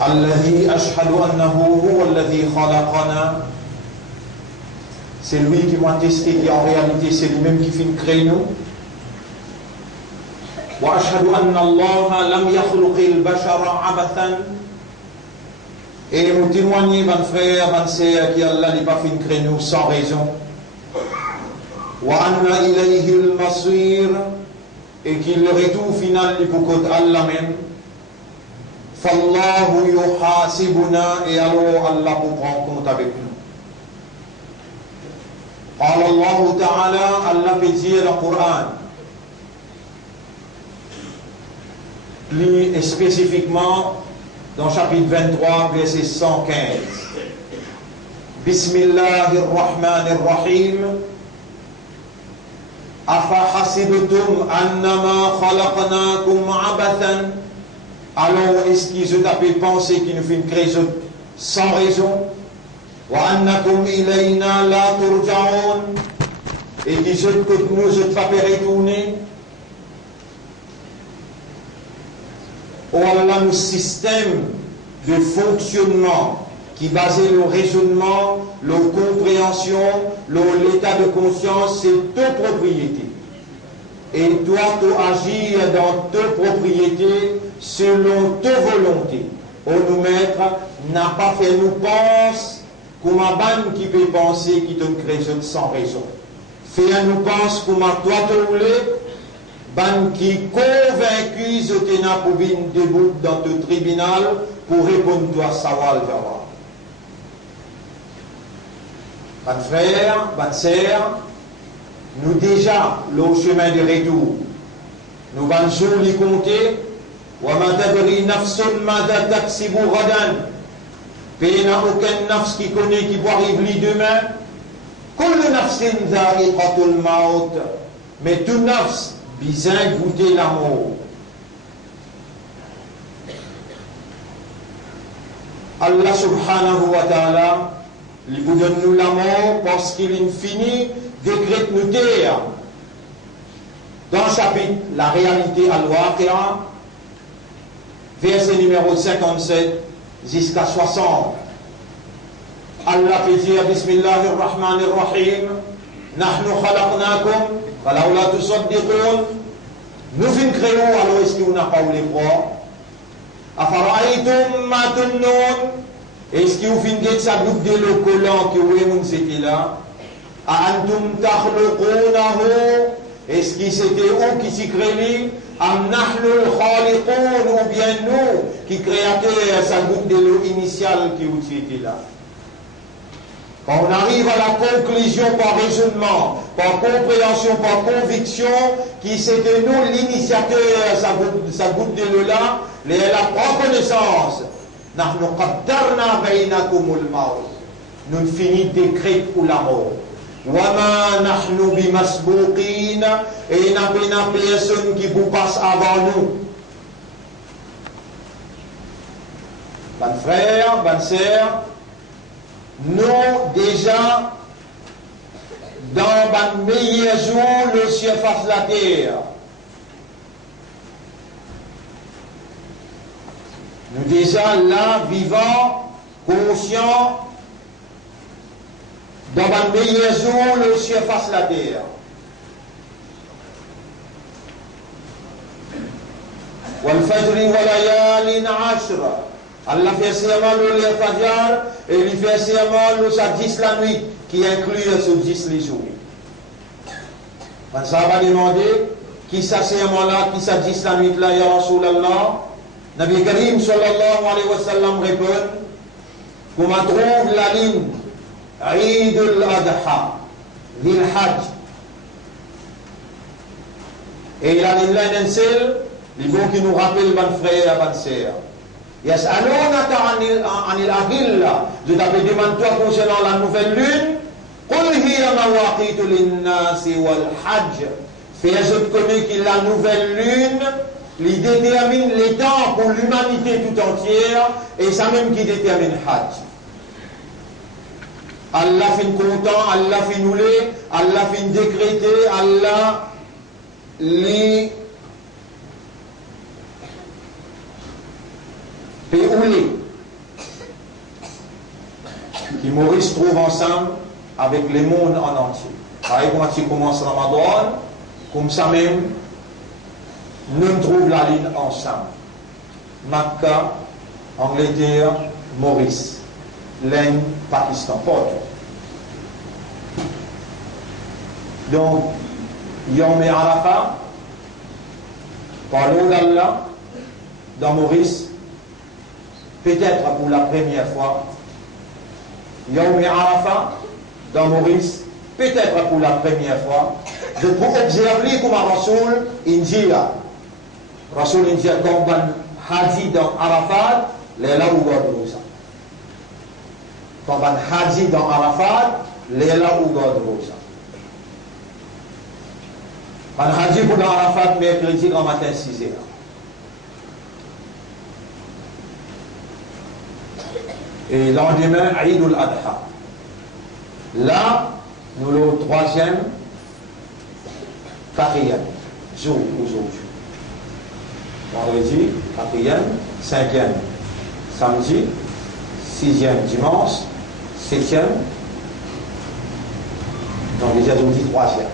الذي أشهد أنه هو الذي خلقنا. C'est lui qui m'a testé, qui en réalité c'est lui-même qui finit créer nous. وأشهد أن الله لم يخلق البشر عبثا. Et nous témoignons, mon frère, mon sœur, qu'Allah n'est pas fin créer nous sans raison. وأن إليه المصير. Et qu'il le retour final est pour côté Allah même. فالله يحاسبنا. Et alors Allah pour prendre compte avec nous. قال الله تعالى. Allah peut dire dans le Coran, plus spécifiquement dans chapitre 23 verset 115, Bismillahir Rahmanir Rahim. أفحسبتم أنما خلقناكم عبثا. Alors est-ce qu'ils ont tapé penser qu'ils nous font créer sans raison? وأنكم إلينا لا ترجعون. Et qu'ils ont que nous ne pas retourner. Ou Allah nous système de fonctionnement qui basé le raisonnement, la compréhension, l'état de conscience, c'est deux propriétés. Et toi, tu agis dans deux propriétés selon deux volontés. On nous maître n'a pas fait nous pense comme un ban qui peut penser qui te crée sans raison. Fais nous pense comme un toi te voulais, ban qui convaincu je t'ai n'a pour venir debout dans le tribunal pour répondre à savoir le jawab. Votre frère, votre sœur, nous déjà, le chemin de retour, nous allons jour les compter, وَمَا تَدْرِي نَفْسٌ مَاذَا تَكْسِبُ غَدًا. Il n'y a aucun nafs qui connaît qui va arriver demain. كُلُّ نَفْسٍ ذَائِقَةُ الْمَوْتِ. Mais tout nafs, bien goûter la mort. Allah subhanahu wa ta'ala, il vous donne nous la mort parce qu'il infini décrète nous terre. Dans le chapitre La réalité al-Waqi'a, verset numéro 57 jusqu'à 60. Allah peut dire Bismillahir Rahmanir Rahim. Nahnu khalaqnakum falawla tusaddiqun. Nous fin créons alors est-ce qu'on n'a pas eu les croire? Afara'aytum ma tumnun. Est-ce que vous finissez ça groupe de le collant que vous c'était là? Antum takhluqunahu. Est-ce que c'était eux qui s'y créaient? Am nahnu al-khaliqun, ou bien nous qui créateurs ça groupe de l'eau initiale qui vous était là? Quand on arrive à la conclusion par raisonnement, par compréhension, par conviction, qui c'était nous l'initiateur ça groupe de l'eau là, la reconnaissance. Nous finissons décret pour la mort. وَمَا نَحْنُ بِمَسْبُوقِينَ. Et il n'y a pas personne qui vous passe avant nous. Bon frère, bonne sœur, nous déjà dans le meilleur jour, le ciel face la terre. Nous déjà là, vivants, conscients, dans le meilleur jour, le ciel face la terre. وَالْفَجْرِ وَلَيَالٍ عَشْرٍ. Allah fait serment le Fajr et il fait serment le 10 la nuit, qui inclut ce 10 les jours. Ça va demander qui ça serment-là, qui ça 10 la nuit là, ya Rasulallah. Nabi Karim sallallahu alayhi wa sallam répond qu'on trouve la ligne Eid al-Adha, Dhil Hajj. Et la ligne là, les mots qui nous rappellent, mon frère, ma sœur. يسألونك عن الأهلة. Je t'avais demandé toi concernant la nouvelle lune. قل هي مواقيت للناس والحج. Fais-je connais que la nouvelle lune, il détermine les temps pour l'humanité tout entière, et ça même qui détermine Hajj. Allah fin content, Allah fin oulé, Allah fin décrété, Allah les oulé. Puis Maurice trouve ensemble avec le monde en entier. Pareil, quand il commence Ramadan, comme ça même, nous trouvons la ligne ensemble. Makka, Angleterre, Maurice, l'Inde, Pakistan, Porto. Donc, Yom Arafat, par l'eau d'Allah, dans Maurice, peut-être pour la première fois. Yom Arafat, dans Maurice, peut-être pour la première fois. Je peux observer comme Rasoul India. Rasoul India, comme un hadith dans Arafat, les là où on ça. Comme un hadith dans Arafat, les là où on ça. Un hadith pour dans Arafat, mercredi, grand matin, 6 heures. Et lendemain, Eid al-Adha. Là, nous le 3e, 4e jour aujourd'hui. Vendredi, 4e, 5e samedi, 6e dimanche, 7e. Donc déjà aujourd'hui 3e.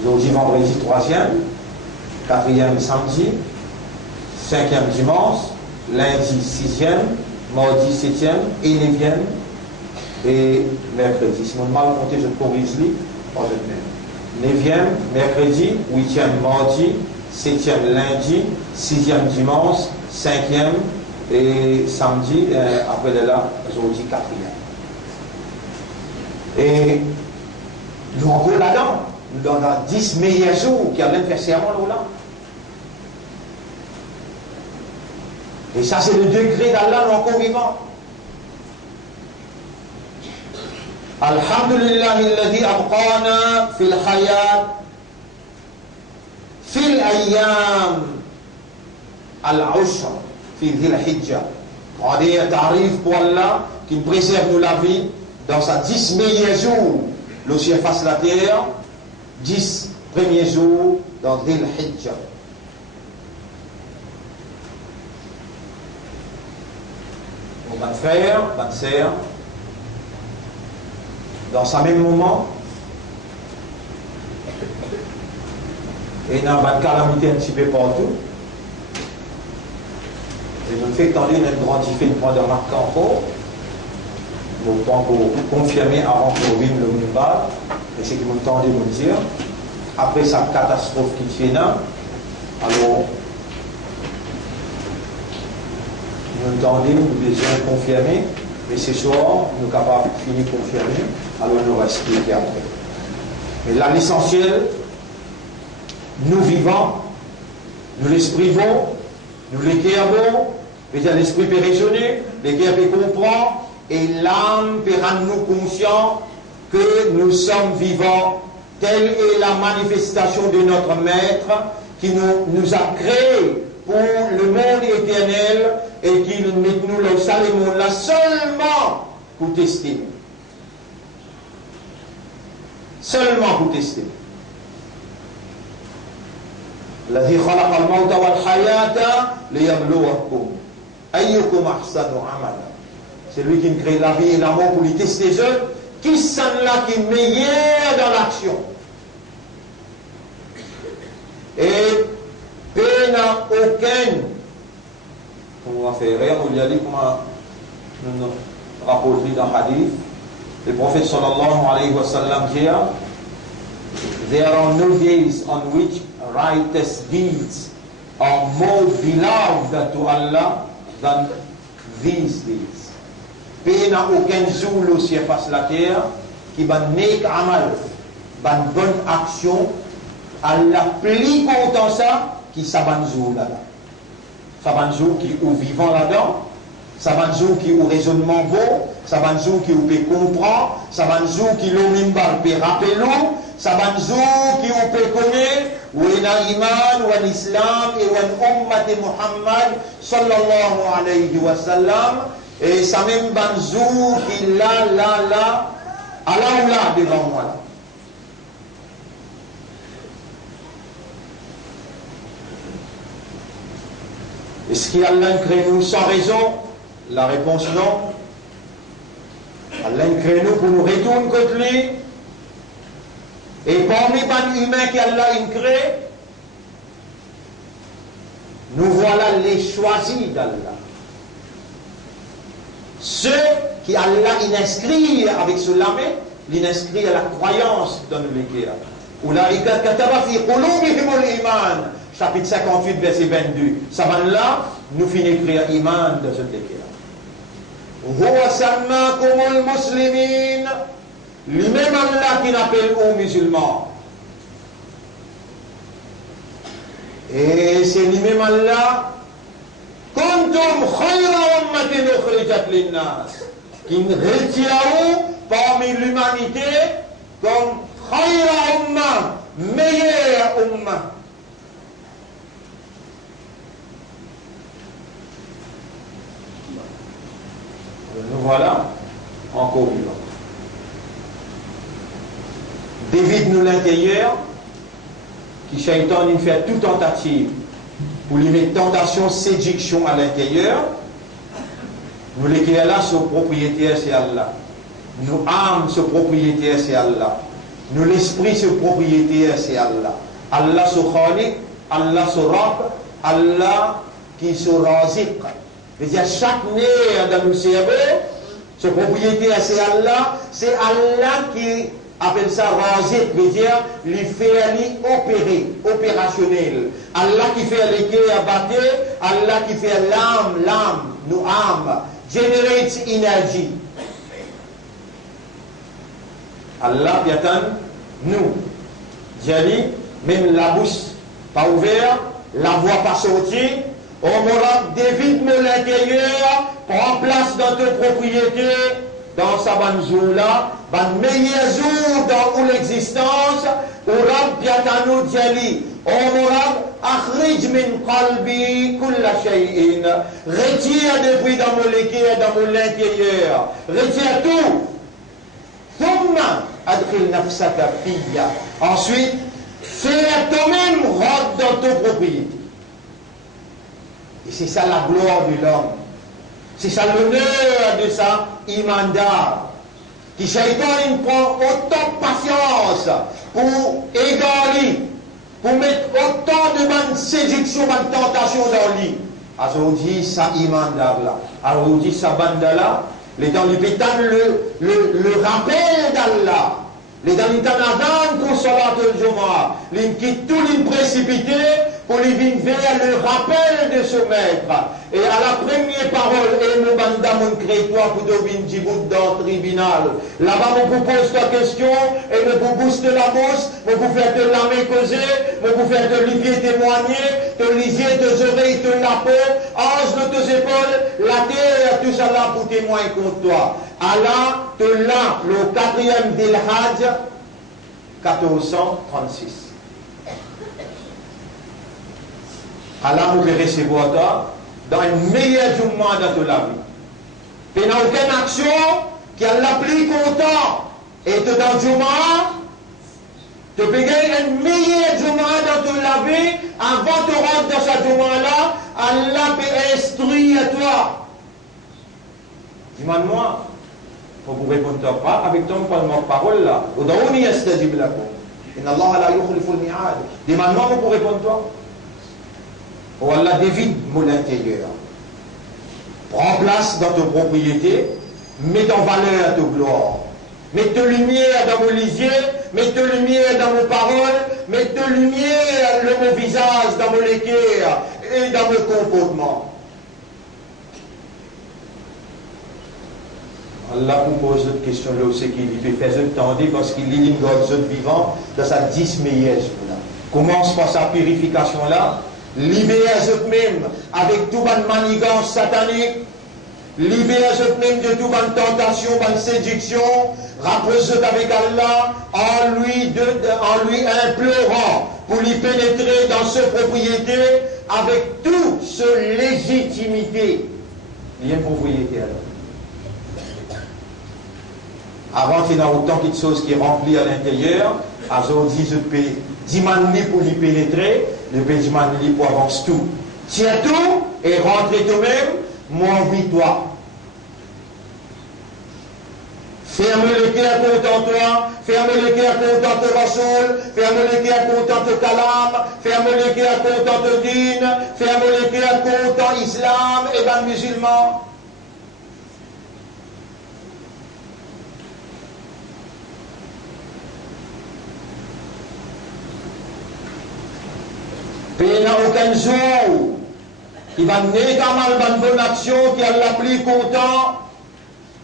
Aujourd'hui vendredi 3e, 4e samedi, 5e dimanche, lundi 6e, mardi 7e et 9e et mercredi. Si mon mal compté, je corrige lui. 9e, mercredi, 8e, mardi, 7e, lundi, 6e, dimanche, 5e et samedi, après là, aujourd'hui 4e. Et nous encore là-dedans, nous dans 10 meilleurs jours qui allaient faire serment là. Et ça, c'est le degré d'Allah, nous encore vivant. Alhamdulillah, alladhi abqana fil hayat, fil ayyam, al-ushr, fil dhil-hijja. On dit un tarif pour Allah qui préserve nous la vie dans sa 10 meilleurs jours. Le ciel fasse la terre, 10 premiers jours dans dhil-hijja. Mon frère, ma sœur, dans ce même moment, et dans une calamité un petit peu partout, et nous fait tendre une grande différence pendant Makka encore, pour confirmer avant qu'on vienne le Mimbar, et c'est ce que vous tendez de me dire, après sa catastrophe qui fait là, alors, nous entendons, nous devons confirmer, mais ce soir, nous sommes capables de finir confirmer, alors nous va expliquer après. Mais là, l'essentiel, nous vivons, nous l'exprimons, nous l'éclairons, l'esprit peut raisonner, le cœur peut comprendre, et l'âme peut rendre nous conscients que nous sommes vivants. Telle est la manifestation de notre Maître qui nous a créés pour le monde éternel et qui nous le salut là seulement pour tester. Seulement pour tester. الذي خلق الموت والحياة ليبلوكم أيكم أحسن عملا. C'est lui qui crée la vie et la mort pour les tester les autres. Qui sont là qui est meilleur dans l'action? Et il n'y a aucun. On va faire rire, on lui a dit comment nous rapportons dans le hadith. Le prophète sallallahu alayhi wa sallam dit there are no days on which righteous deeds are more beloved to Allah than these days. Il n'y a aucun jour le ciel face la terre qui va nek amal, une bonne action, Allah plus content ça qui s'aban jour là-dedans. S'aban jour qui est vivant là-dedans, s'aban jour qui est au raisonnement beau, s'aban jour qui peut comprendre, s'aban jour qui le mimbar peut rappeler, s'aban jour qui peut connaître, ou un iman, ou un islam, et ou un ummat de Muhammad sallallahu alayhi wa sallam, et ça même ban jour qui là, à là ou là devant moi là. Est-ce qu'Allah crée nous sans raison? La réponse non. Allah crée nous pour nous retourner contre lui. Et parmi les humains qu'Allah crée, nous voilà les choisis d'Allah. Ceux qui Allah inscrit avec cela, il inscrit à la croyance dans le Lékéa. Ulaika kataba fi qulubihimul iman. Chapitre 58, verset 22. Ça va là, nous finissons d'écrire iman dans ce Lékéa. Huwa sammakumul muslimin. Lui-même Allah qui n'appelle aux musulmans. Et c'est lui-même Allah kuntum khayra ummatin ukhrijat linnas, qui retire parmi l'humanité comme khayra umma, meilleure umma. Nous voilà encore vivants. D'évite-nous l'intérieur, qui Shaitan il fait toute tentative pour lui mettre tentation, séduction à l'intérieur. Nous l'écrivons là, ce propriétaire c'est Allah. Nous âme, ce propriétaire c'est Allah. Nous l'esprit, ce propriétaire c'est Allah. Allah ce khaliq, Allah ce rab, Allah qui se raziq. C'est-à-dire chaque nerf dans le cerveau, ce propriétaire c'est Allah qui appelle ça raziq, veut dire lui fait opérer, opérationnel. Allah qui fait les cœurs à battre, Allah qui fait l'âme, nous âme, generate énergie. Allah biatan nous, Jali, même la bouche pas ouverte, la voix pas sortie, on m'aura d'évite l'intérieur, prend place dans ta propriété, dans sa bonne jour là, ban meilleur jour dans l'existence, Urab biatanu Jali, Omurab akhrij min qalbi kulla shay'in, retire depuis dans mon léquer, dans mon intérieur, retire tout. Thumma adkhil nafsaka fiyya. Ensuite, fais toi-même rentrer dans ta propriété. Et c'est ça la gloire de l'homme. C'est ça l'honneur de sa imandar. Qui Shaitan prend autant de patience pour égaler, pour mettre autant de bonnes séductions, bonnes tentations dans lui. Aujourd'hui, ça imandar là. Aujourd'hui, ça bandala. Les dans le pétan, le rappel d'Allah. Les dans le tanadan, consolateur de Joma. Les qui tout les précipité pour les venir vers le rappel de ce maître. Et à la première parole, et nous mandons toi pour devenir Djibout dans le tribunal. Là-bas, on vous pose ta question, et nous vous booste la bouche, on vous fait de la main causer, on vous fait de l'huiler témoigner, de lisier, de oreilles, de la peau, ange de tes épaules, la terre, tout ça là pour témoigner contre toi. Allah te l'a, le 4e d'Il Hajj, 1436. Allah nous fait recevoir toi dans une meilleure journée dans toute la vie. Il n'y a aucune action qui a l'appli content. Et tu dans le journée, tu peux gagner une meilleure journée dans toute la vie. Avant de rentrer dans cette journée-là, Allah peut instruire toi. Dis-moi, pour vous répondre pas avec ton parole là. Dis-moi, pour répondre toi. Oh Allah, dévide mon intérieur. Prends place dans ta propriété, mets en valeur ta gloire. Mets ta lumière dans mon lisier, mets ta lumière dans mes paroles, mets ta lumière dans mon visage, dans mon équerre et dans mon comportement. Allah vous pose cette question là aussi qu'il fait faire ce temps parce qu'il est une vivant dans sa 10 meilleure journée. Commence par sa purification là. Libérez eux-mêmes avec toute bonne manigance satanique. Libérez eux-mêmes de toute bonne tentation, bonne séduction. Rapproche-eux avec Allah en lui implorant pour lui pénétrer dans ce propriété avec toute ce légitimité. Il y a une propriété alors. Avant qu'il y ait autant de choses qui remplissent à l'intérieur, aujourd'hui je peux 10 manlis pour lui pénétrer. Le Benjamin pour avance tout. Tiens tout et rentre toi-même, moi envie toi. Ferme le cœur contre toi, ferme le cœur contre Rasoul, ferme le cœur contre Kalam, ferme le cœur contre Din, ferme le cœur contre Islam et les musulmans. Il n'y a aucun jour qui va mener comme une bonne action, qui a la plus content,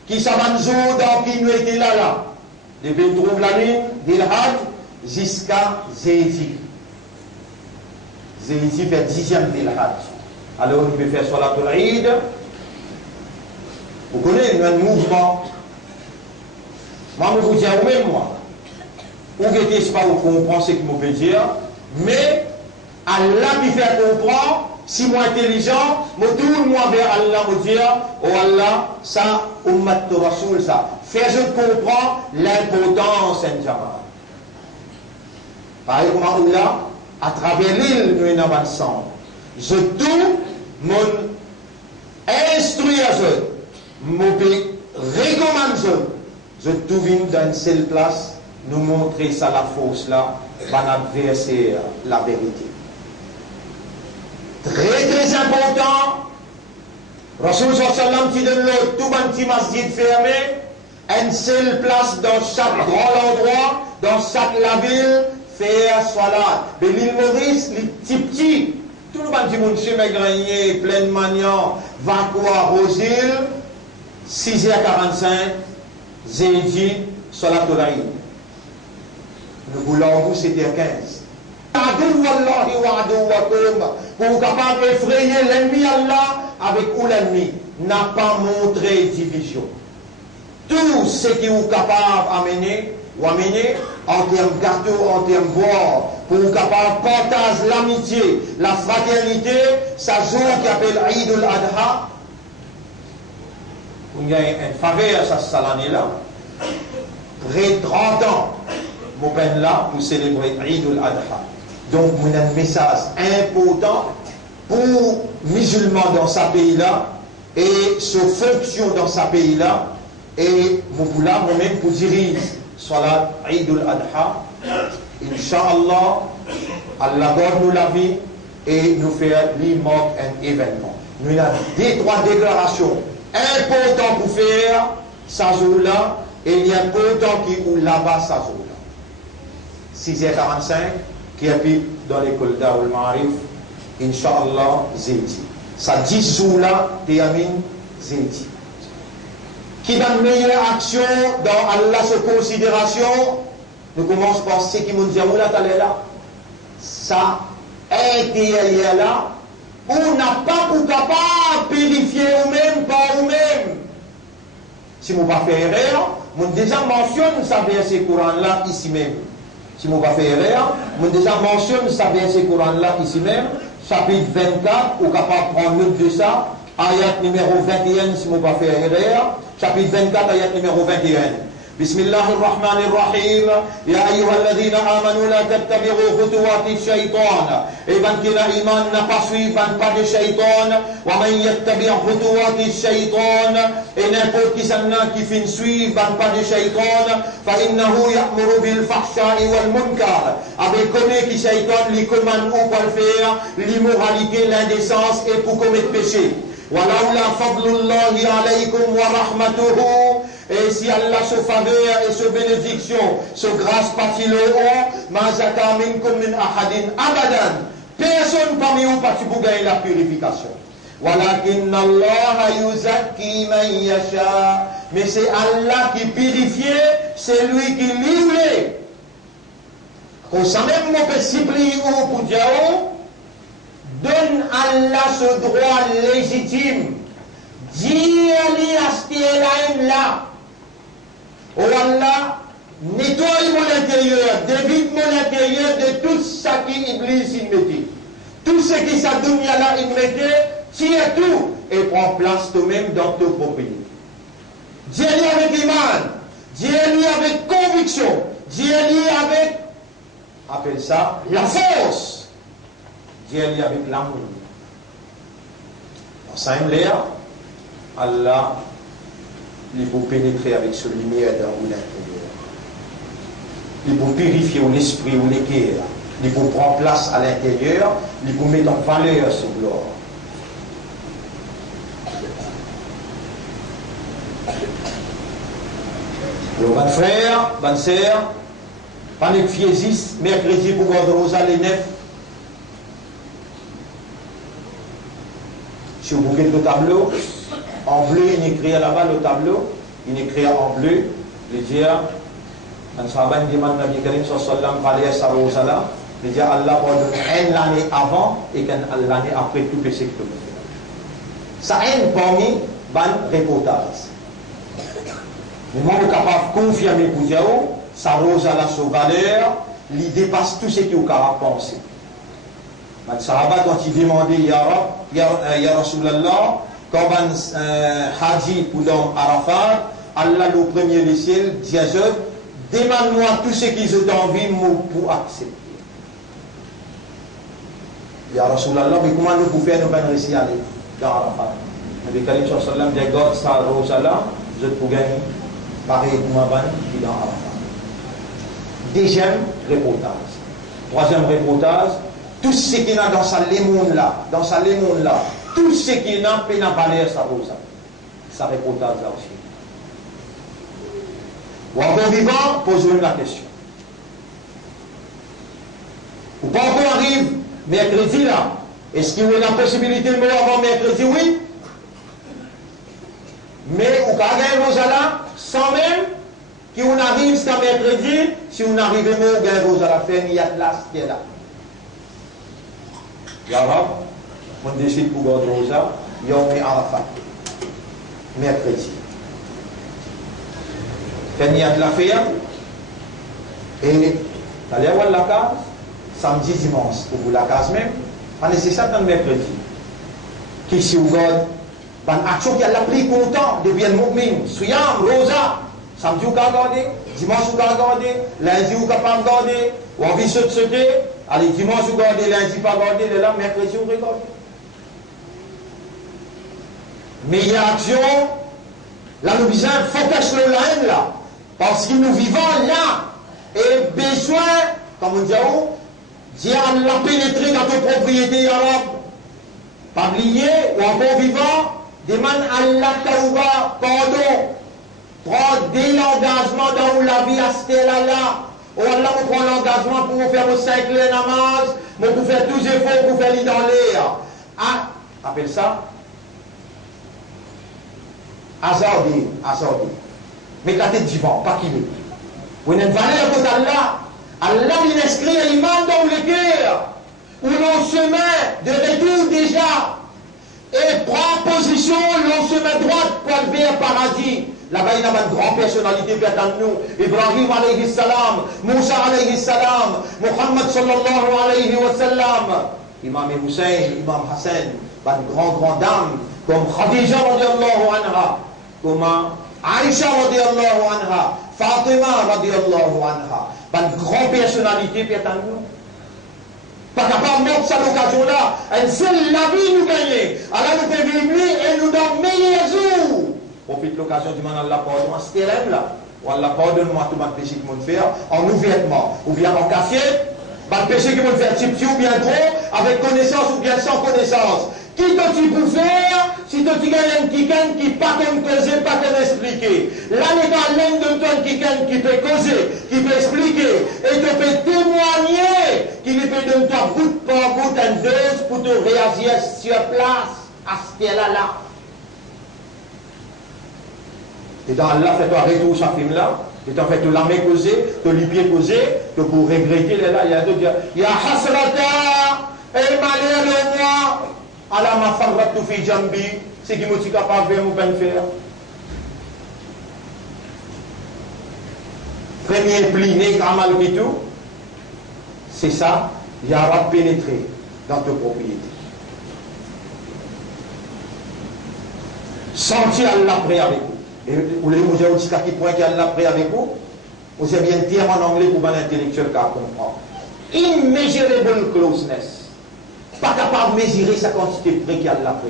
qui s'avance dans qui nous était là. Depuis qu'on trouve la ligne d'Il-Had jusqu'à Zéhi. Zéhi fait 10e d'Il-Had. Alors on peut faire Salatul Eid. Vous connaissez un mouvement. Moi, je vous dis à vous-même, moi. Ou que ce pas vous comprenez ce que je veux dire, mais Allah qui fait comprendre. Si moi intelligent, je tourne moi vers Allah, me dire, oh Allah, ça, Ummat Rasoul, ça. Fais-je comprendre l'importance en Jamal. Pareil comme Allah, à travers l'île, nous sommes ensemble. Je tout, mon instruire, mon recommande, je tout viens dans une seule place, nous montrer ça la force là, va adverser la vérité. Très très important, Rasoul sallam qui donne tout un petit masjid fermé, une seule place dans chaque grand endroit, dans chaque la ville, faire salat. Mais l'île Maurice, les petits, tout le monde qui chemin granier, plein de maniants, va quoi, Rosil, 6h45, Zédi, salat au laïd. Nous voulons vous, c'était à 15. Pour capable d'effrayer l'ennemi Allah avec où l'ennemi n'a pas montré division. Tout ce qui est capable d'amener ou amener en termes gâteau, en termes boire, pour capable de partager l'amitié, la fraternité, ça jour qui appelle Eid al-Adha. Il y a une faveur ça l'année là. Près de 30 ans, mon peine là pour célébrer Eid al-Adha. Donc, il y a un message important pour les musulmans dans ce pays-là et ce fonction dans ce pays-là. Et moi-même, pour diriger Salat Eid al-Adha, Inch'Allah, Allah donne nous la vie et nous faire l'immense un événement. Nous avons des trois déclarations importantes pour faire ce jour-là et il y a important qui ou là-bas ce jour-là. 6h45. Qui habite dans l'école d'Arul Ma'arif, Inch'Allah, Zédi. Ça 10 jours-là, Théamine, Zédi. Qui donne meilleure action dans Allah sa considération, nous commençons par ce qui nous dit, là, ça est là, on n'a pas pour capable de purifier nous-mêmes par nous-mêmes. Si nous ne pas faire erreur, on déjà mentionne ça verset Coran-là ici même. Si je ne pas faire erreur, je déjà mentionne ça verset Coran-là ici même, chapitre 24, ou capable de prendre note de ça, ayat numéro 21, si je ne pas faire erreur, chapitre 24, ayat numéro 21. Bismillahirrahmanirrahim. Ya ayyuhalladhina amanu la tattabi'u khutuwati shaytan. Et ben qui n'a iman n'a pas suivi pas de shaytan. Wa man yattabi' khutuwati shaytan. Et n'importe qui s'en a qui fin suivre pas de shaytan. Fa innahu ya'muru bil fahsha'i wal munkar. Avec connaît qui shaytan lui commande ou pour le faire l'immoralité, l'indécence et pour commettre péché. Walaula fadlullahi alaykum wa rahmatuhu. Et si Allah se faveur et se bénédiction, se grâce parti le haut, ma zaka minkum min ahadin abadan. Personne parmi vous parti pour gagner la purification. Walakin Allah yuzakki man yasha. Mais c'est Allah qui purifie, c'est lui qui livre. Quand ça même mon peut supplier pour Dieu, donne Allah ce droit légitime. Dis à là. Oh Allah, nettoie mon intérieur, débite mon intérieur de tout ce qui Iblis il mettait. Tout ce qui sa dunya là il mettait, tire tout et prends place toi-même dans ton propriété. Dis-lui avec iman, dis-lui avec conviction, dis-lui avec, appelle ça, la force. Dis-lui avec l'amour. Dans ça, Allah il faut pénétrer avec ce lumière dans l'intérieur. Il faut purifier l'esprit ou les cœurs. Il faut prendre place à l'intérieur. Il faut mettre en valeur ce gloire. Alors, bonne frère, bonne sœur, pendant que Fiésis, mercredi pour Rosa les 9, si vous voulez le tableau, en bleu, il écrit là-bas le tableau, il écrit en bleu, il dit, un sahabat demande Nabi Karim sallam parlait à sa Rosa là, il dit Allah pardonne l'année avant et l'année après tout péché que vous faites. Ça aide parmi les reportages. Mais moi, je suis capable de confirmer pour dire, sa Rose à la valeur, il dépasse tout ce qu'il y a pensé. Les Sahaba, quand ils demandaient, Ya Rasulallah, quand Haji pour l'homme Arafat, Allah, le premier des ciels, dit à eux, demande-moi tout ce qu'ils ont envie pour accepter. Ya Rasulallah, mais comment nous pouvons faire nous réussir à aller dans Arafat? Nabi Karim sallam dit, God, sa Rose là, je peux gagner. Pareil pour ma qui dans Arafat. Deuxième reportage. Troisième reportage, tout ce qui est dans sa lémone là, tout ce qui est dans la valeur, ça vaut ça. Ça reportage là aussi. Ou encore vivant, posez-vous la question. Ou pas encore arrive mercredi là. Est-ce qu'il y a la possibilité de me avoir mercredi? Oui. Mais ou quand il y a un là, sans même qu'on arrive jusqu'à mercredi, si on arrive à gagner vos à la fin, il y a de la qui est là. L'Arabe, on décide pour garder Rosa, il y a un Arafat. Mercredi. Quand il y a de la fête, et allez voir la case, samedi, dimanche, pour vous la case même, c'est ça dans le mercredi. Qui si vous regardez, une action qui a la plus content de bien mu'min, Souyam, Rosa, samedi vous pouvez regarder, dimanche vous pouvez regarder, lundi vous pouvez regarder, ou envie de sauter, allez, dimanche vous regardez, lundi pas regarder, là, mercredi vous regardez. Mais il y a action, là nous disons, il faut cacher le haine là, parce que nous vivons là, et besoin, comme on dit, Dieu l'a pénétré dans tes propriétés arabes, pas oublier, ou encore vivant, demande Allah Taouba, pardon, prends dès l'engagement dans la vie à ce là. Ou Allah vous prend l'engagement pour vous faire vos 5 namaz, pour vous faire 12 efforts pour faire l'île dans l'air. Ah, appelle ça Azardi. Mais la tête du vent, pas qu'il est. Vous n'êtes pas valeur pour Allah. Allah il inscrit l'imam dans le cœur. Ou l'on se met de retour déjà. Et prend position, l'on se met droite pour aller vers paradis. Là-bas, il y a une grande personnalité qui attend nous. Ibrahim alayhi salam, Moussa alayhi salam, Muhammad sallallahu alayhi wa sallam. Imam Hussein, Imam Hassan, une grande dame, comme Khadija radiallahu anha, comme Aïcha radiallahu anha, Fatima radiallahu anha. Une grande personnalité qui attend nous. Pas capable de mettre cette occasion-là. Elle seule la vie nous gagner. Alors nous pouvons vivre et nous donne meilleurs jours. Profite l'occasion du moment Allah pardonne à ce qu'elle aime là. Ou Allah pardonne-moi tout le péché qu'ils vont faire en ouvertement. Ou bien en café. Le péché qu'ils vont faire petit ou bien gros. Avec connaissance ou bien sans connaissance. Qui t'as-tu pour faire si tu gagnes quelqu'un qui pas comme causer, pas comme expliquer. Là, les gars, l'un de toi quelqu'un qui peut causer, qui peut expliquer, et qui peut témoigner, qui lui peut donner toi bout par bout une dose pour te réagir sur place à ce qu'elle a là. Et dans Allah, fais-toi retour sur ce film-là, et en fait, tu l'as mis causé, tu l'as bien causé, tu pour regretter, là, il y a d'autres, il y a Hasrata, et malheur de moi. Allah m'a fait tout fait jambi, c'est qui me suis capable de faire, mon faire. Premier pli, Kamal tout, c'est ça, il y aura pénétré dans tes propriétés. Sentir Allah prêt avec vous. Et vous voulez vous dire aussi à qui point qu'il y a Allah prêt avec vous, vous avez bien dire en anglais pour un intellectuel qui comprend. Immeasurable closeness. Pas capable de mesurer sa quantité de près qu'il y a de la près.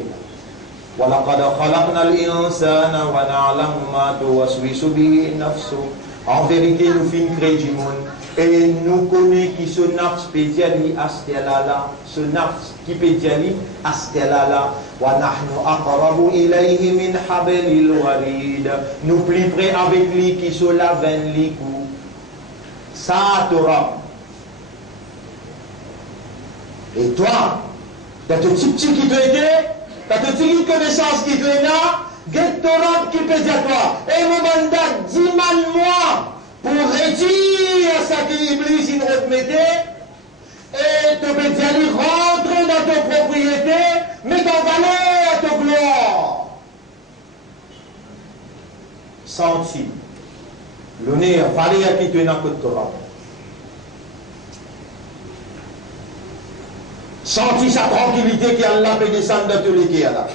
وَلَقَدْ خَلَقْنَا الْإِنسَانَ وَنَعْلَمُ مَا تُوَسْوِسُ بِهِ نَفْسُهُ. En vérité, nous finissons créer du monde. Et nous connaissons qui ce nafs spéciali astelala, ce nafs qui pédiali astelala, wa nahnu aqrabu ilayhi min hablil warid. Nous plus près avec lui qui se lave likou. Ça Torah. Et toi, t'as ton petit qui te était, t'as ton petit connaissance qui te est là, get Torah qui pédia toi. Et mon mandat 10 000 mois pour retirer ça qui Iblis il remettait et te pédiali rentrer dans ta propriété, mais t'en valeur ta gloire. Senti. L'honneur, valé à qui tu es dans le Torah. Senti sa tranquillité qui Allah peut descendre dans tous les cas.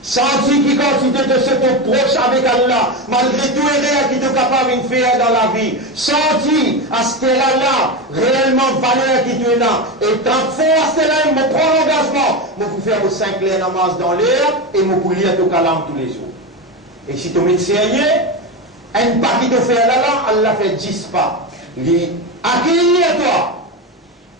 Senti qui quantité de se proche avec Allah, malgré tout et qui est capable de faire dans la vie. Senti à ce qu'elle a là, réellement valeur qui tu es là. Et tant fort à ce qu'elle a, me prend l'engagement. Je vous faire vos 5 clés namaz dans l'air et je vous lire tout calam tous les jours. Et si tu médecin un pas qui te fait là, Allah fait 10 pas. Il accueille à toi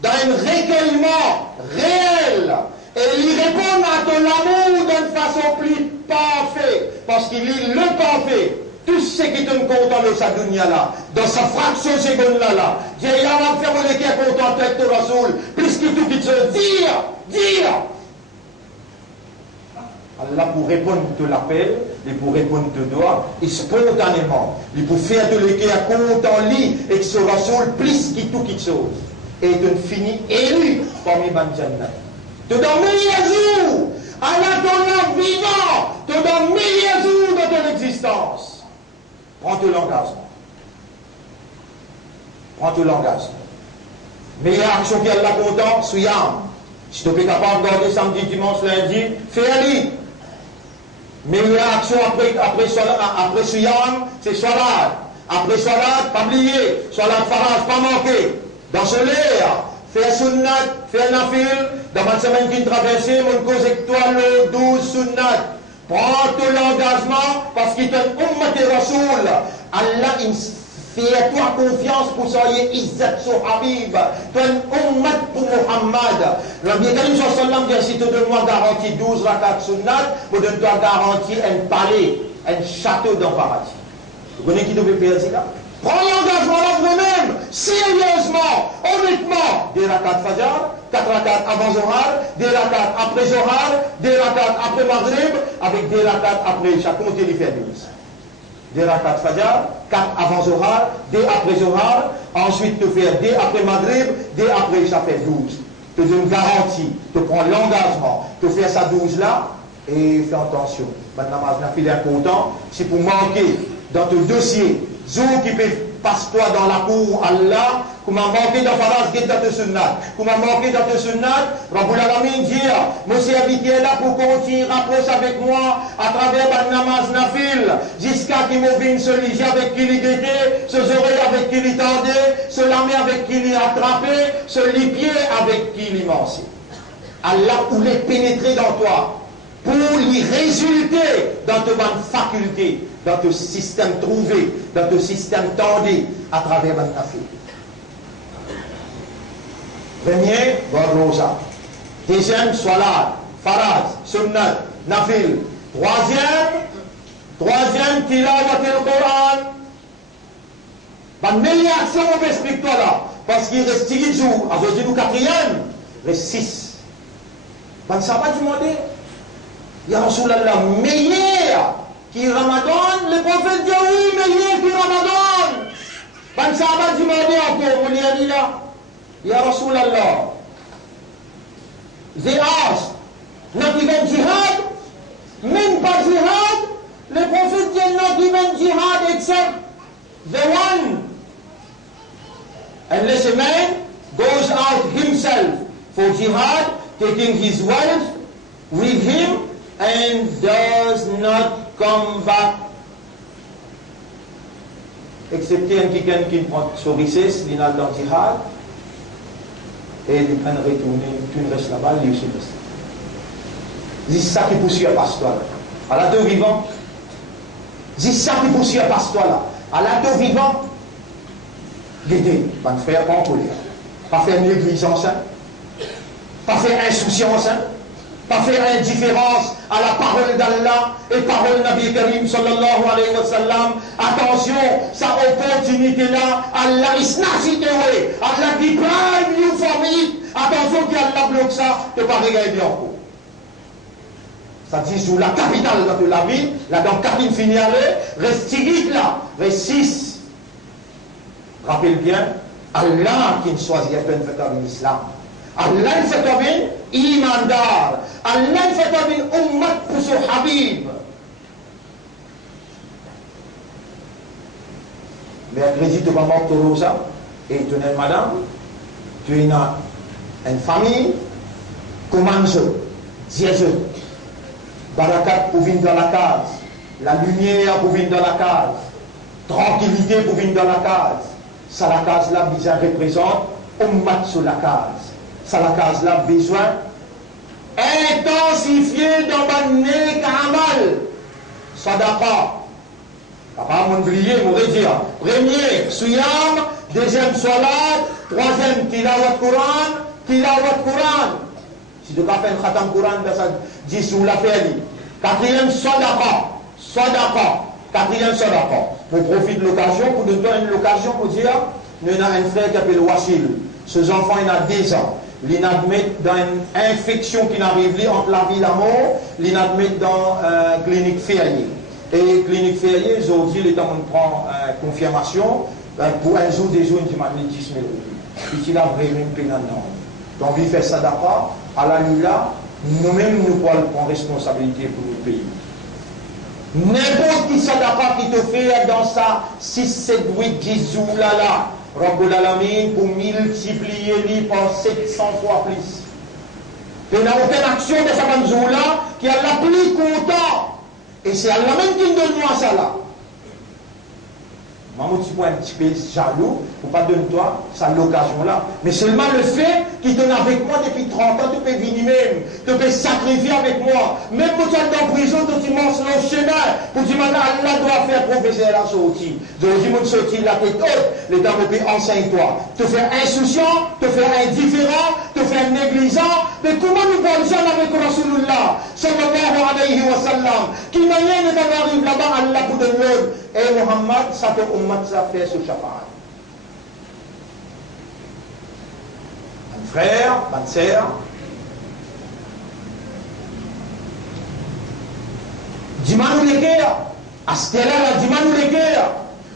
dans un recueillement réel. Et il répond à ton amour d'une façon plus parfaite. Parce qu'il est le parfait. Tout ce qui te content de sa dunya là, dans sa fraction seconde là, Dieu il va faire le cœur content avec ton Rasoul, plus que tout qui te dire. Allah pour répondre de l'appel, et pour répondre de doigt, et spontanément, il pour faire de l'équerre content lui, et que ce Rasoul plus que tout qui chose. Et tu finis élu parmi Banjana. Tu donnes meilleur jour, Allah ton vivant, tu donnes meilleur jour de ton existence. Prends-toi l'engagement. Prends-toi l'engagement. Meilleure action qui Allah content, souyam. Si tu es capable de garder samedi, dimanche, lundi, fais-le. Meilleure action après souyam, c'est salat. Après salat, pas oublier. Salat faraj, pas manquer. Dans ce l'air, fais sunnat, fais nafil. Dans ma semaine qui traverse, mon cause avec toi le 12 sunnat. Prends tout l'engagement parce qu'il t'aime ummat et rasoul. Allah, il fait toi confiance pour soyez izzat sur Habib. Tu es ummat pour Muhammad. Le bien Kalim sallam dit si tu donnes-moi garantie 12 rakat sunnat, je donne-toi garantie un palais, un château dans le paradis. Vous connaissez qui devait payer ça? Prends l'engagement là vous-même, sérieusement, honnêtement. Des rakats Fajr, 4 rakats avant Zohar, des rakats après Zohar, des rakats après Maghrib, avec des rakats après Isha. Comment tu les fais 12? Des rakats Fajr, 4 avant Zohar, des après Zohar, ensuite te faire des après Maghrib, des après Isha fait 12. Tu donnes une garantie, tu prends l'engagement, tu fais ça 12 là, et fais attention. Maintenant, je n'ai pas content, c'est pour manquer dans ton dossier. Zou qui peut passe-toi dans la cour Allah, comme m'a manqué dans Faraz, qui est dans te sunnat, comme m'a manqué dans te sunnat, Rabbul Alamin dit, moi suis habité là pour continuer rapproche avec moi à travers la namaz nafil, jusqu'à qu'il me vienne ce liger avec qui il guettait, ce oreilles avec qui il tendait, ce lamé avec qui il attrapé, ce lipier avec qui il mancé. Allah voulait pénétrer dans toi pour lui résulter dans tes bonnes facultés, dans ton système trouvé, dans ton système tendu à travers la nafil. Premier, Rosa. Deuxième, Salat, Faraz, Sunnat, Nafil. Troisième, Tilawat al-Quran. La meilleure action, on m'explique toi là. Parce qu'il reste 10 jours. Alors, je dis, quatrième, il reste 6. Ben, ça va demander. Ya Rasulallah, meilleur qui Ramadan, le prophète dit oui, meilleur qui Ramadan. Ben, ça va demander encore, on y a là. Ya Rasulallah, they asked, not even jihad, même pas jihad, le prophète dit not even jihad except the one. Unless a man goes out himself for jihad, taking his wealth with him and does not come back. Excepté un quelqu'un qui prend son richesse, il n'a dans jihad, et il peut retourner, tu restes là-bas, lui aussi reste. C'est ça qui poursuit à pasteur. À la deux vivant. C'est ça qui poursuit à pasteur là. À la deux vivant. Guettez, pas de frère, pas en colère. Pas faire négligence, hein? Pas faire insouciance, hein? Pas faire indifférence à la parole d'Allah et parole Nabi Karim sallallahu alayhi wa sallam. Attention, sa opportunité-là, Allah is not it away. Allah deprive you from it. Attention qu'Allah bloque ça, tu ne peux pas regarder encore. Ça dit sur la capitale de la ville, là dans Kabine Finiale, reste tigite là, reste 6. Rappelle bien, Allah qui ne choisit pas de faire l'islam. Allah ne fait pas imandar. Allah ne fait pas ummat pour son habib. Mercredi, tu vas monter ça et tu es madame, tu es une famille, commence, dièse, barakat pour venir dans la case, la lumière pour venir dans la case, tranquillité pour venir dans la case. Ça, la case là, bizarre représente ummat sur la case. Ça, la case là, besoin intensifier dans ma nez kamal. Sadaqa. Papa m'a oublié, m'aurait dit. Premier, suyam. Deuxième, salat. Troisième, tilawat Quran. Tilawat Quran. Si tu as fait un khatam Quran, ça dit sous la fait. Quatrième, sadaqa. Sadaqa. Quatrième, sadaqa. Je profite de l'occasion pour donner une occasion pour dire, nous avons un frère qui s'appelle Wassil. Ce enfant, il a 10 ans. L'inadmet dans une infection qui n'arrive pas entre la vie et la mort, l'inadmet dans clinique Ferrier. Et clinique Ferrier, aujourd'hui, l'État prend confirmation pour un jour, des jours, il m'a dit 10 000 euros. Puis il a vraiment une peine. Donc, il fait ça d'accord, à la nuit là, nous-mêmes, nous pouvons prendre responsabilité pour notre pays. N'importe qui sadaqa qui te fait dans ça 6, 7, 8, 10 jours là, Rabbul Alamin pour multiplier lui par 700 fois plus. Il n'y a aucune action de ce jour-là qui est la plus content. Et c'est Allah même qui nous donne ça là. Moi, je suis un petit peu jaloux pour ne pas donner toi ça l'occasion là. Mais seulement le fait qu'il donne avec moi depuis 30 ans, tu peux venir même, tu peux sacrifier avec moi. Même quand tu es en prison, tu manges le chemin pour dire maintenant Allah doit faire professeur la sortie. Je dis mon sortie la tête haute, les temps peut enseigne-toi. Te faire insouciant, te faire indifférent, te faire négligent. Mais comment nous parlons ça avec Rasulullah sallallahu alayhi wa sallam qui n'a rien de arrive là-bas Allah pour donner l'ordre. Et Muhammad, ça te ummat ça fait ce chafaat. Un frère, ma sœur, dis-moi nous les guerres, à ce là dis-moi nous les guerres,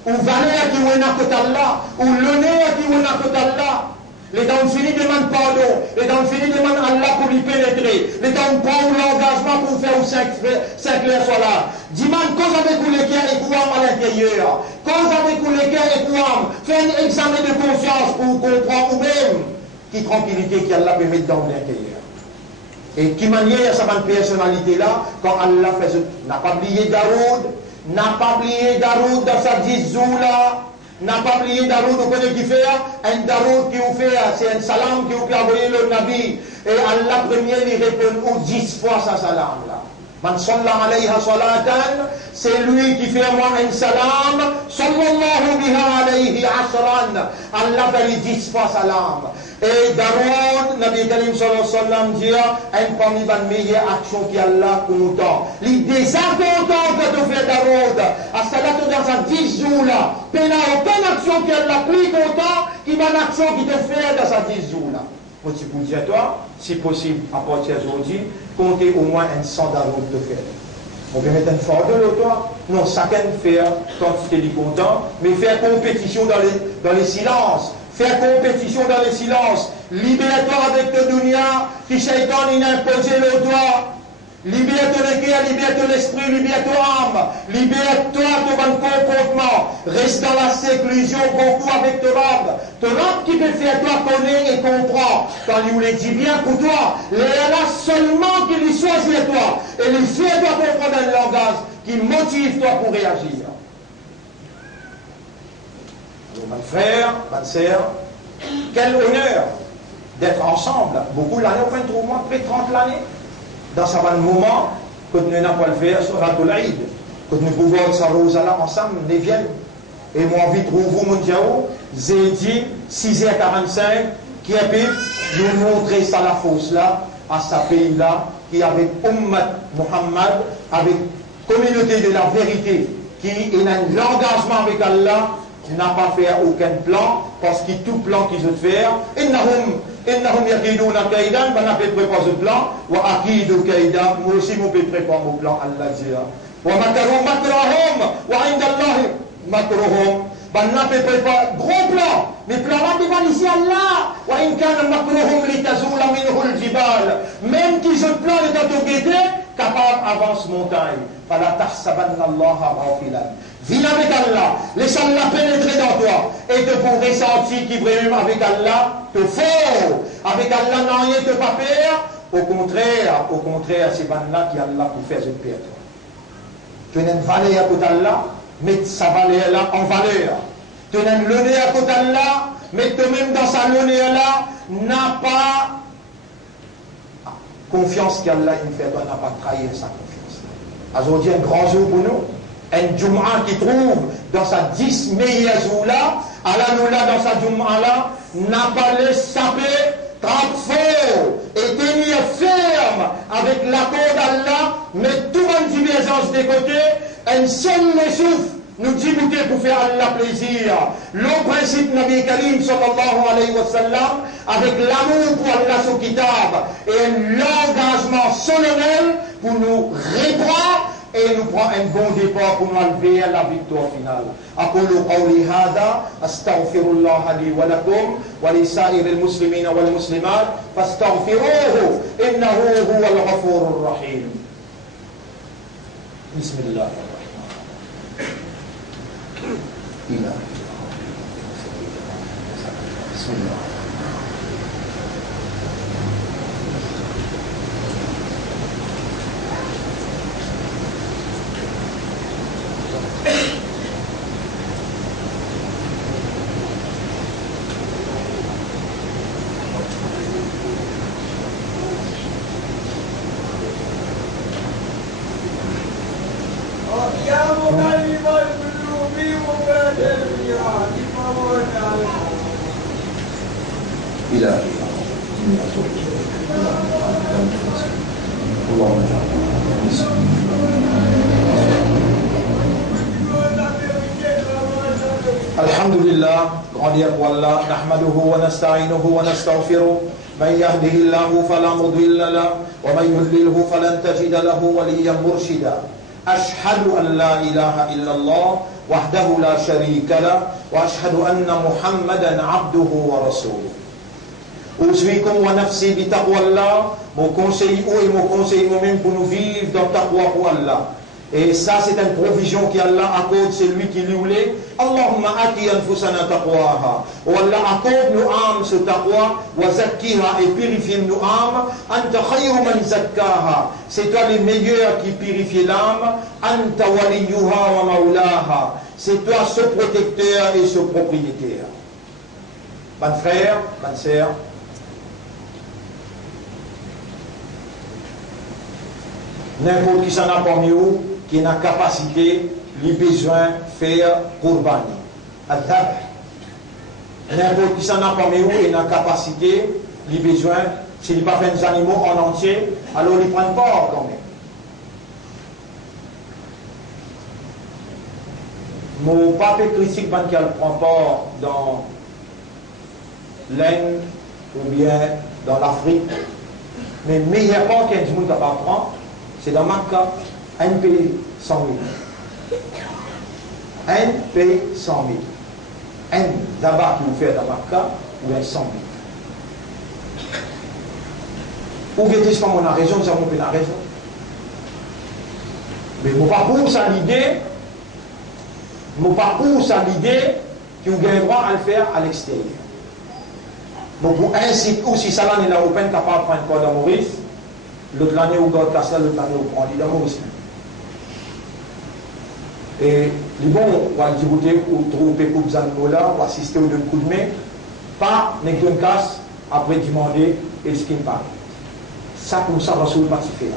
ou valeur qui est à côté d'Allah, ou l'honneur qui est à côté d'Allah. Les gens finis demandent pardon, les gens finis demandent Allah pour lui pénétrer, les gens prennent l'engagement pour faire ou 5 clairs soit là. Dis-moi, quand avec vous les cœurs et quoi à l'intérieur, quand avec vous les cœurs et quoi, fais un examen de conscience pour comprendre vous-même qui tranquillité qu'Allah peut mettre dans l'intérieur. Et qui manière sa personnalité là, quand Allah fait ce. N'a pas oublié Daroud dans sa 10 jours là. N'a pas oublié Daroud, vous connaissez qui fait un Daroud qui vous fait, c'est un salam qui vous fait envoyer le Nabi. Et Allah premier, il répond 10 fois sa salam là. Man sallallahu alayhi wa salatan, c'est lui qui fait moi un salam. Sallallahu biha alayhi ashran. Allah fait 10 fois salam. Et Daroud, Nabi Karim sallallahu alayhi wa sallam dit, un parmi les meilleures actions qui Allah content. L'idée content que tu fais Daroud, à salat dans sa 10 jours là, il n'y a aucune action qui Allah plus content qui va une action qui te fait dans sa 10 jours là. Moi, tu peux dire à toi, si possible, à partir d'aujourd'hui, comptez au moins un 100 Daroud de faire. On peut mettre un fort de l'autre, non, chacun faire quand tu t'es dit content, mais faire compétition dans les silences. Faire compétition dans les silences. Libère-toi avec le dunya, qui shaitan il a imposé le doigt. Libère-toi le cœur, libère-toi l'esprit, libère-toi l'âme. Libère-toi de ton comportement. Reste dans la séclusion beaucoup avec ton âme. Ton âme qui peut faire toi connaître et comprendre. Quand il lui dit bien pour toi, il est là seulement qu'il lui choisit toi. Et il fait toi comprendre un langage qui motive toi pour réagir. Mon frère, ma sœur, quel honneur d'être ensemble. Beaucoup l'année, au fin de mois, près de 30 l'année. dans ce moment, quand nous n'avons pas le faire sur la Eid, quand nous pouvons être là ensemble, nous viennent. Et moi, vite, vous, mon Dieu, j'ai dit 6h45, qui a pu nous montrer ça la fausse là, à ce pays-là, qui avec Ummat Muhammad, avec communauté de la vérité, qui a un engagement avec Allah, n'a pas fait aucun plan, parce que tout plan qu'ils ont fait, innahum yakiduna kaidan, ben n'a pas préparé ce plan, wa akidu kaidan, moi aussi, je peux préparer mon plan, Allah dit. Wa makarum makrahum, wa indallahi makruhum, ben n'a pas préparé gros plan, mais plan là, devant ici Allah, wa in kana makruhum litazula minhu al-jibal, même qu'ils ont plan de t'augueter, capable avance montagne, fala tahsabanna Allah ghafilan. Viens avec Allah, laisse Allah pénétrer dans toi et te pour ressentir qui vraiment avec Allah te faut. Avec Allah, non, rien te pas faire. Au contraire, c'est là qui Allah pour faire une paix. Tu as une valeur à côté d'Allah, mets sa valeur là en valeur. Tu as une l'honneur à côté d'Allah, mais toi-même dans sa l'honneur là, n'a pas confiance qu'Allah il fait, toi n'a pas trahi sa confiance. Aujourd'hui, un grand jour pour nous. Un Jum'a qui trouve dans sa 10 meilleures jours là, Allah nous là dans sa Jum'a là, n'a pas laissé saper, trappe fort et tenir ferme avec l'accord d'Allah, mais toute une divergence des côtés, un seul les souffle, nous dit pour faire Allah plaisir. Le principe Nabi Karim sallallahu alayhi wa sallam, avec l'amour pour Allah sur Kitab et l'engagement solennel pour nous reprendre et nous prend un bon départ pour nous enlever à la victoire finale. أقول قولي هذا أستغفر الله لي ولكم ولسائر المسلمين والمسلمات فاستغفروه إنه هو الغفور الرحيم. بسم الله الرحمن الرحيم. بسم الله. الحمد لله غني والله نحمده ونستعينه ونستغفره من يهده الله فلا مضل له ومن يضلله فلن تجد له وليا مرشدا أشهد أن لا إله إلا الله وحده لا شريك له وأشهد أن محمدا عبده ورسوله. أوصيكم ونفسي بتقوى الله. Mon conseil et mon conseil moi-même pour nous vivre dans taqwa pour Allah. Et ça, c'est une provision qu'Allah accorde, c'est lui qui lui voulait. Allahumma ati anfusana taqwaha. Oh Allah, accorde nos âmes ce taqwa, wa zakkiha, et purifie nos âmes. Anta khayru man zakkaha. C'est toi le meilleur qui purifie l'âme. Anta waliyuha wa maulaha. C'est toi ce protecteur et ce propriétaire. Bonne frère, bonne sœur. N'importe qui s'en a parmi vous, qui a la capacité, les besoins de faire Qurbani. N'importe qui s'en a parmi vous, qui a la capacité, les besoins, s'il n'y a pas fait des animaux en entier, alors ils ne prennent pas quand même. Mon pape critique qui ne prend pas dans l'Inde ou bien dans l'Afrique, mais le meilleur part qu'il y a du monde qui va prendre, c'est dans Makkah, un pays 100 000. Un pays 100 000. Un zabat qui vous fait dans Makkah, ou bien 100 000. Ou bien dis-moi mon raison, nous avons la raison. Mais mon parcours, ça l'idée, que vous avez le droit à le faire à l'extérieur. Donc, pour ainsi, ou si ça l'année là, vous n'êtes pas capable de prendre quoi dans Maurice, l'autre l'année où vous casse là, l'autre l'année où vous prenez dans Maurice. Et les bons, on va dire, ou trouver pour vous animaux là, ou assister au coup de main, pas n'est qu'une casse, après demander et ce qui ne parle. Ça, comme ça, Rasoul pas fait là.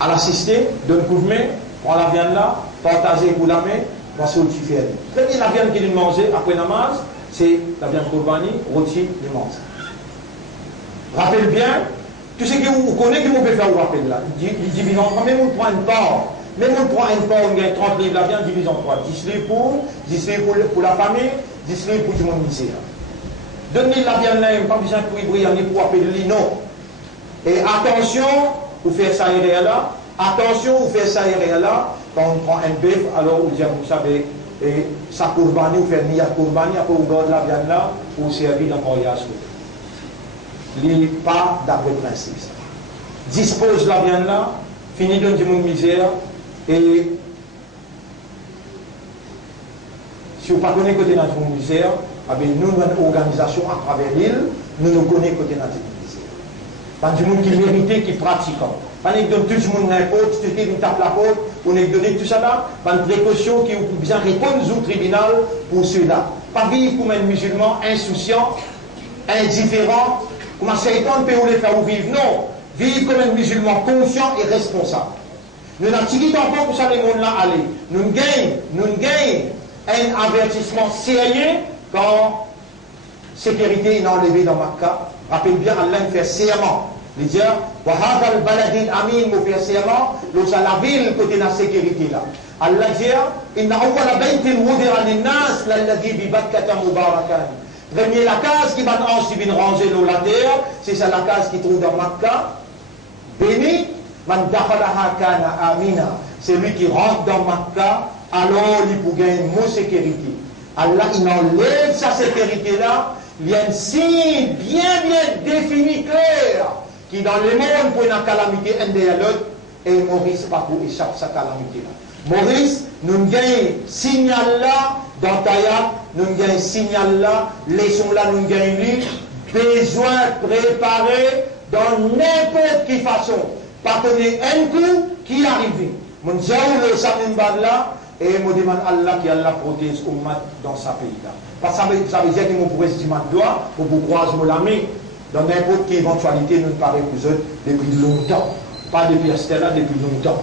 À l'assister, donne coup de main, prend la viande là, partager pour la main, Rasoul tu fais. Premier la viande qu'il mange après namaz, c'est la viande Kourbani, rôti, il mange. Rappelle bien, tout ce que vous connaissez que vous pouvez faire, vous rappelez là. Il divise en 3, même on prend une part. Même on prend une part, on gagne 30 livres, la viande divise en 3. 10 livres pour la famille, 10 livres pour tout le monde misère. Donnez la viande là, pas besoin pour y briller, pour appeler non. Et attention, vous faites ça et là. Attention, vous faites ça et là. Quand on prend un bœuf, alors vous dites, vous savez, et ça Kourbani, vous faites niya Kourbani, après vous gardez la viande là, pour servir dans le mariage. Il n'est pas d'après principe. Dispose la viande là, finit dans du monde misère, et si vous ne connaissez pas côté dans du monde misère, nous, une organisation à travers l'île, nous nous connaissons côté dans du monde misère. Pas du monde qui mérite, qui pratique. Pas que tout le monde n'a pas, tout le monde tape la porte, on est donné tout ça là, pas une précaution qui vous bien répondre au tribunal pour ceux-là. Pas vivre comme un musulman insouciant, indifférent, comme un shaitan peut vous les faire vivre. Non, vivre comme un musulman conscient et responsable. Nous n'avons pas pour ça les mondes là aller. Nous gagnons un avertissement sérieux quand sécurité est enlevée dans Makkah. Rappelez bien, Allah fait serment. Il dit, Wahad al-Baladin Amin, vous fait serment, l'autre la ville côté de la sécurité là. Allah dit, Inna awwala baytin wudira linnas, lalladhi bi Bakkata mubarakan. Premier, la case qui va ranger l'eau la terre, c'est ça la case qui trouve dans Makkah. Béni, man dakhalaha kana amina. C'est lui qui rentre dans Makkah, alors il peut gagner une sécurité. Allah, il enlève sa sécurité là, il y a un signe bien défini, clair, qui dans le monde pour une calamité un de l'autre, et Maurice pas pour échapper à sa calamité là. Maurice, nous gagnons signal là, dans Taïa, nous gagnons signal là, leçon là, nous gagnons lui, besoin préparé dans n'importe quelle façon. Pas donner un coup qui arrive. Mon Dieu, le Samimbad là, et je demande à Allah qui Allah protège Ummat dans sa pays là. Parce que ça veut dire que nous pourrions se dire doigt pour vous croiser la main. Dans n'importe quelle éventualité, nous ne parlons plus depuis longtemps. Pas depuis là, depuis longtemps.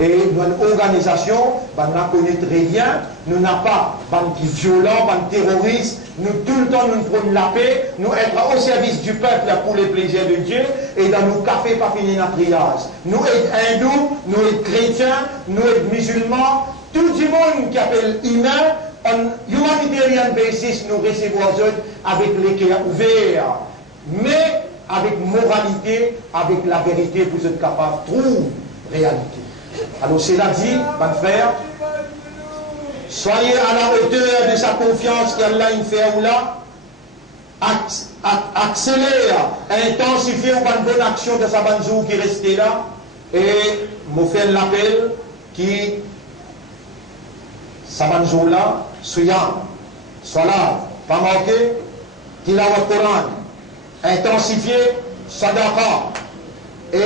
Et notre organisation, nous la connaît très bien. Nous n'avons pas de violents, de terroristes. Nous, tout le temps, nous prenons la paix. Nous être au service du peuple pour les plaisirs de Dieu. Et dans nos cafés, pas finir notre triage. Nous être hindous, nous être chrétiens, nous être musulmans. Tout le monde qui appelle humain, en humanitarian basis, nous recevons avec les cœurs ouverts. Mais avec moralité, avec la vérité, vous êtes capable de trouver réalité. Alors cela dit, mon frère, soyez à la hauteur de sa confiance qu'Allah fait ou là, accélère, intensifiez une bonne action de sa banjou qui restait là, et me fait l'appel qui, sa banjou là, soyant, soit là, pas manquer, qu'il a le Coran, intensifier, sadaqa, et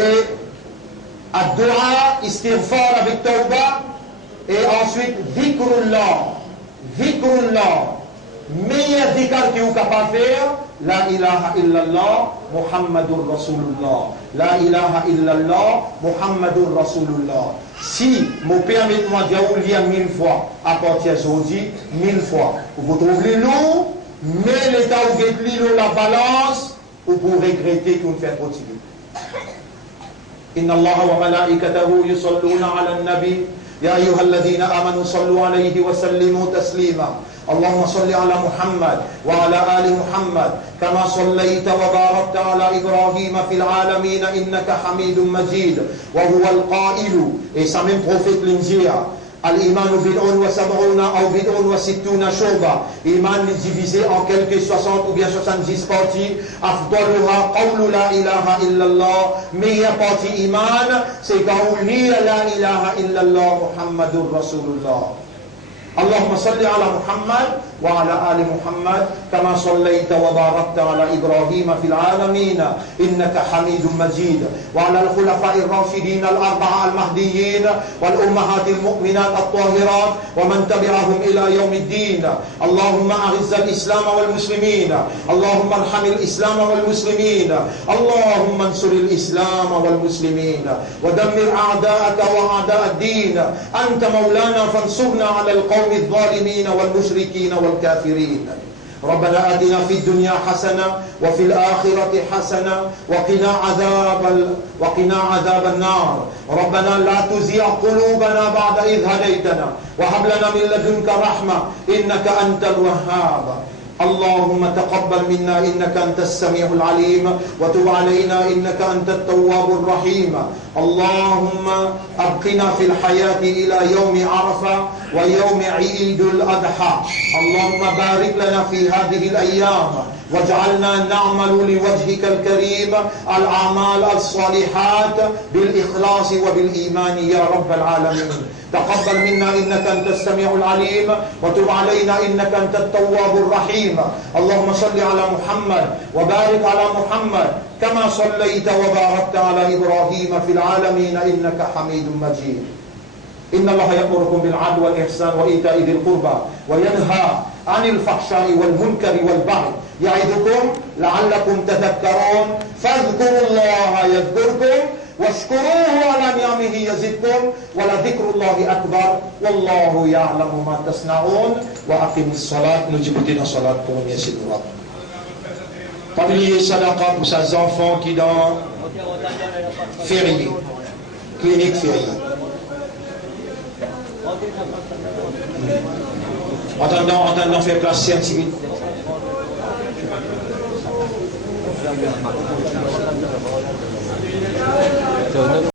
Ad-Dua, istighfar avec Tawbah, et ensuite Dhikrullah. Dhikrullah. Meilleur dhikr que vous êtes capable de faire, La ilaha illallah, Muhammadur Rasulullah. La ilaha illallah, Muhammadur Rasulullah. Si, me permettez-moi de vous lire 1000 fois, à partir d'aujourd'hui, 1000 fois. Vous trouvez l'eau, mais l'état où vous êtes l'eau, la balance, ou vous regrettez que vous faites continuer. إن الله وملائكته يصلون على النبي يا أيها الذين آمنوا صلوا عليه وسلموا تسليما اللهم صل على محمد وعلى آل محمد كما صليت وباركت على إبراهيم في العالمين إنك حميد مجيد وهو القائل et ça même prophète l'injia Al-Iman bid'un wa sab'una ou bid'un wa sittuna shu'ba. Iman est divisé en quelques 60 ou bien 70 parties. Afdaluha qawlu la ilaha illallah. Meilleure partie iman, c'est quand on lit la ilaha illallah Muhammadur Rasulullah. Allahumma salli ala Muhammad وعلى آل محمد كما صليت وباركت على إبراهيم في العالمين إنك حميد مجيد، وعلى الخلفاء الراشدين الأربعة المهديين والأمهات المؤمنات الطاهرات ومن تبعهم إلى يوم الدين. اللهم أعز الإسلام والمسلمين، اللهم ارحم الإسلام والمسلمين، اللهم انصر الإسلام والمسلمين ودمر أعداءك وأعداء الدين. أنت مولانا فانصرنا على القوم الظالمين والمشركين والكافرين. ربنا آتنا في الدنيا حسنة وفي الآخرة حسنة وقنا عذاب النار. ربنا لا تزغ قلوبنا بعد إذ هديتنا وهب لنا من لدنك رحمة إنك أنت الوهاب. اللهم تقبل منا إنك أنت السميع العليم وتب علينا إنك أنت التواب الرحيم. اللهم أبقنا في الحياة إلى يوم عرفة ويوم عيد الأضحى. اللهم بارك لنا في هذه الأيام واجعلنا نعمل لوجهك الكريم الأعمال الصالحات بالإخلاص وبالإيمان يا رب العالمين. تقبل منا إنك أنت السميع العليم وتب علينا إنك أنت التواب الرحيم. اللهم صل على محمد وبارك على محمد كما صليت وباركت على إبراهيم في العالمين إنك حميد مجيد. إن الله يأمركم بالعدل والإحسان وإيتاء ذي القربى وينهى عن الفحشاء والمنكر والبغي يعظكم لعلكم تذكرون. فاذكروا الله يذكركم واشكروه على نعمه يزدكم ولذكر الله أكبر والله يعلم ما تصنعون. وأقم الصلاة. Nous écoutons la salat pour remercier le roi. Tablier sadaqa pour ces enfants qui dans férié, clinique férié. Attendant faire classe scientifique.